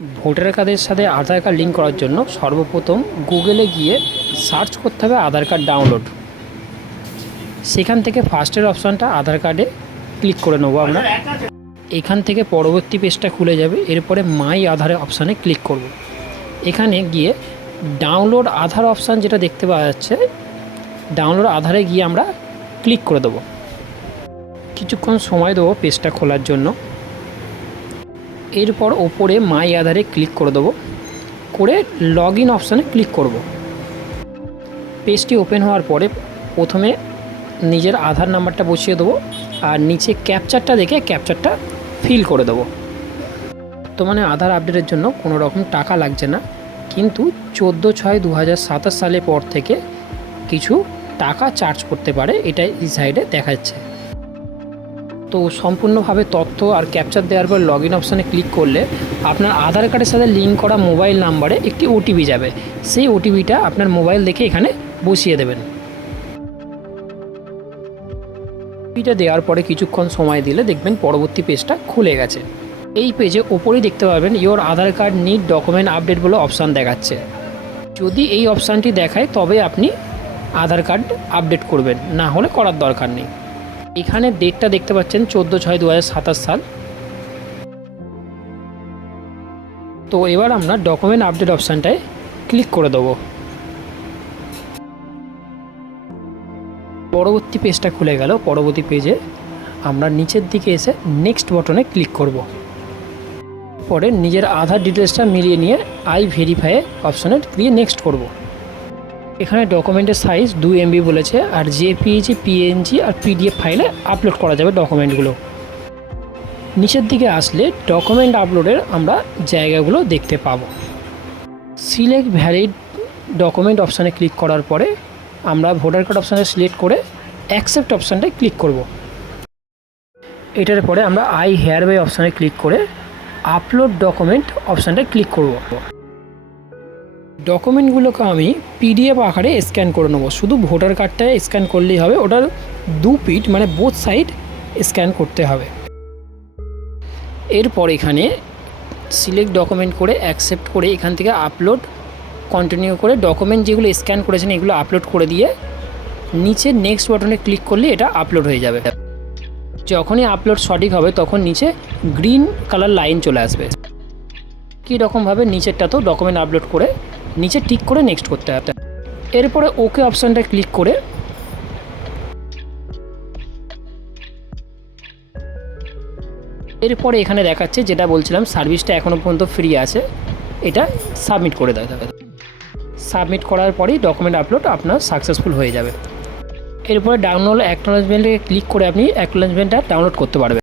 Voter কার্ডের সাথে আধার card link করার জন্য সর্বপ্রথম গুগলে গিয়ে সার্চ করতে হবে আধার কার্ড ডাউনলোড। সেখান থেকে ফার্স্টের অপশানটা আধার কার্ডে ক্লিক করে নেবো আমরা। এখান থেকে পরবর্তী পেজটা খুলে যাবে। এরপরে মাই আধারে অপশানে ক্লিক করব। এখানে গিয়ে ডাউনলোড আধার অপশান যেটা দেখতে পাওয়া যাচ্ছে, ডাউনলোড আধারে গিয়ে আমরা ক্লিক করে দেবো। কিছুক্ষণ সময় দেবো পেজটা খোলার জন্য। এরপর ওপরে মাই আধারে ক্লিক করে দেবো, করে লগ ইন অপশানে ক্লিক করব। পেজটি ওপেন হওয়ার পরে প্রথমে নিজের আধার নাম্বারটা বসিয়ে দেবো আর নিচে ক্যাপচারটা দেখে ক্যাপচারটা ফিল করে দেবো। বর্তমানে আধার আপডেটের জন্য কোনো রকম টাকা লাগছে না, কিন্তু 14/6/2027 সালের পর থেকে কিছু টাকা চার্জ করতে পারে, এটা এই সাইডে দেখাচ্ছে। তো সম্পূর্ণভাবে তথ্য আর ক্যাপচার দেওয়ার পর লগ ইন অপশানে ক্লিক করলে আপনার আধার কার্ডের সাথে লিঙ্ক করা মোবাইল নাম্বারে একটি ওটিপি যাবে। সেই ওটিপিটা আপনার মোবাইল দেখে এখানে বসিয়ে দেবেন। ওটিপিটা দেওয়ার পরে কিছুক্ষণ সময় দিলে দেখবেন পরবর্তী পেজটা খুলে গেছে। এই পেজে ওপরেই দেখতে পাবেন your Aadhaar card need document update বলে অপশান দেখাচ্ছে। যদি এই অপশানটি দেখায় তবে আপনি আধার কার্ড আপডেট করবেন, না হলে করার দরকার নেই। এখানে ডেটটা দেখতে পাচ্ছেন 14/6/2027 সাল। তো এবার আমরা ডকুমেন্ট আপডেট অপশানটায় ক্লিক করে দেবো। পরবর্তী পেজটা খুলে গেল। পরবর্তী পেজে আমরা নিচের দিকে এসে নেক্সট বাটনে ক্লিক করব। পরে নিজের আধার ডিটেলসটা মিলিয়ে নিয়ে আই ভেরিফাই অপশানে দিয়ে নেক্সট করব। এখানে ডকুমেন্টের সাইজ 2 MB বলেছে, আর জেপিইজি, পিএনজি আর পিডিএফ ফাইলে আপলোড করা যাবে ডকুমেন্টগুলো। নিচের দিকে আসলে ডকুমেন্ট আপলোডের আমরা জায়গাগুলো দেখতে পাবো। সিলেক্ট ভ্যালিড ডকুমেন্ট অপশানে ক্লিক করার পরে আমরা ভোটার কার্ড অপশানে সিলেক্ট করে অ্যাকসেপ্ট অপশানটায় ক্লিক করব। এটার পরে আমরা আই হেয়ার বাই অপশানে ক্লিক করে আপলোড ডকুমেন্ট অপশানটায় ক্লিক করব। ডকুমেন্টগুলোকে আমি পিডিএফ আকারে স্ক্যান করে নেবো। শুধু ভোটার কার্ডটায় স্ক্যান করলেই হবে, ওটার 2 পিট মানে বোথ সাইড স্ক্যান করতে হবে। এরপর এখানে সিলেক্ট ডকুমেন্ট করে অ্যাকসেপ্ট করে এখান থেকে আপলোড কন্টিনিউ করে ডকুমেন্ট যেগুলো স্ক্যান করেছেন এগুলো আপলোড করে দিয়ে নিচে নেক্সট বাটনে ক্লিক করলে এটা আপলোড হয়ে যাবে। যখনই আপলোড সঠিক হবে তখন নিচে গ্রিন কালার লাইন চলে আসবে। কী রকমভাবে নিচেরটাতেও ডকুমেন্ট আপলোড করে নিচে টিক করে নেক্সট করতে হবে। এরপরে ওকে অপশানটা ক্লিক করে এরপরে এখানে দেখাচ্ছে যেটা বলছিলাম সার্ভিসটা এখনও পর্যন্ত ফ্রি আছে, এটা সাবমিট করে দেওয়া যাবে। সাবমিট করার পরেই ডকুমেন্ট আপলোড আপনার সাকসেসফুল হয়ে যাবে। এরপরে ডাউনলোড অ্যাকনোলেজমেন্টে ক্লিক করে আপনি অ্যাকনোলেজমেন্টটা ডাউনলোড করতে পারবেন।